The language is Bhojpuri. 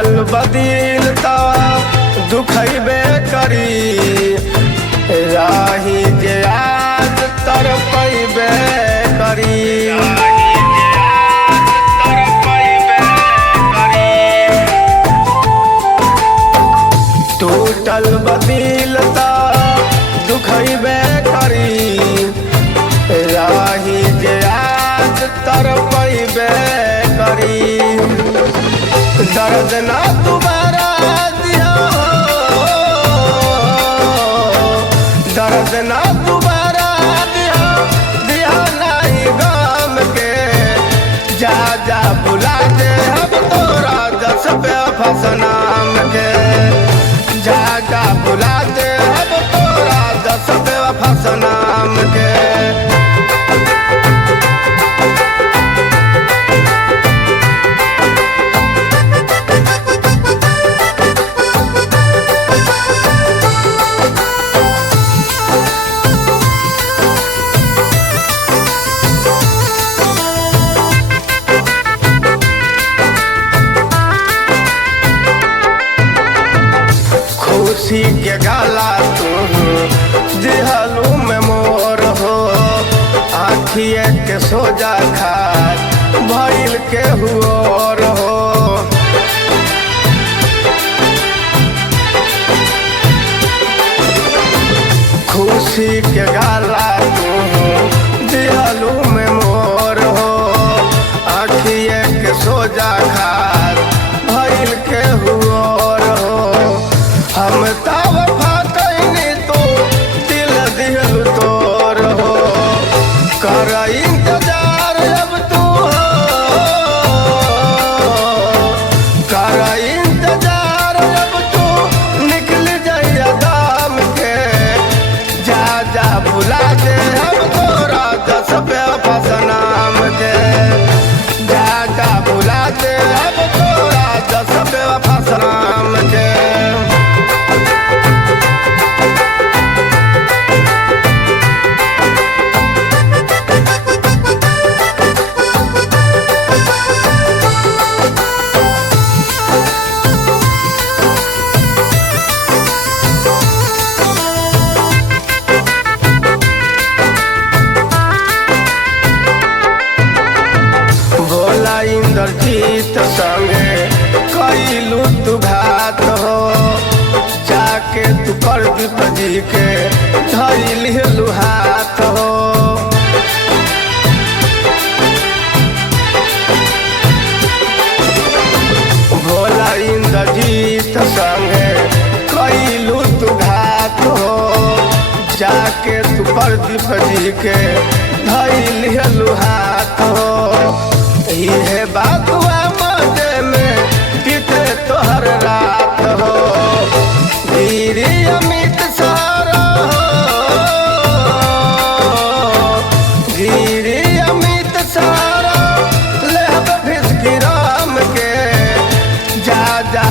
टूटल बदिल त दुखैबे करी, राही जे आज तरपैबे करी। टूटल बदिल त दुखैबे करी, राही जे आज तरपैबे करी। दर्द ना दोबारा दिया हो, दर्द ना दोबारा दिया, दिया नहीं गम के। जा जा बुला दे अब तोरा दस पे फसनाम के। जा जा बुला दे अब तोरा दस पे फसनाम के। खुशी के गाला तुम दिहलू में मोर हो, आखिए के सोजा खात भइल के हुओर हो। खुशी के गाला तुम दिहलू में मोर हो, आखिए के सोजा खात भइल के हुओर हो। हम तब फाकैनी तो दिल दिल तोर हो, कर इंतजार अब तू हो, कर इंतजार अब तू निकल जाइया दाम के। जा जा बुला दे अब तोरा दस पे फसनाम के। जा जा बुला दे अब तोरा दस पे फसनाम के। इंद्रजीत संगे कैलू तू घात हो, जाके तू प्रदीप जी के धैलू हाथ हो। भोला इंद्रजीत संगे कैलू तू घात हो, जाके तू प्रदीप जी के धैलू हाथ हो। ये बात हुआ मजे में बीते तोहर रात हो, गिरी अमित सारा हो, गिरी अमित सारा लेहब फिसकी राम के। जा जा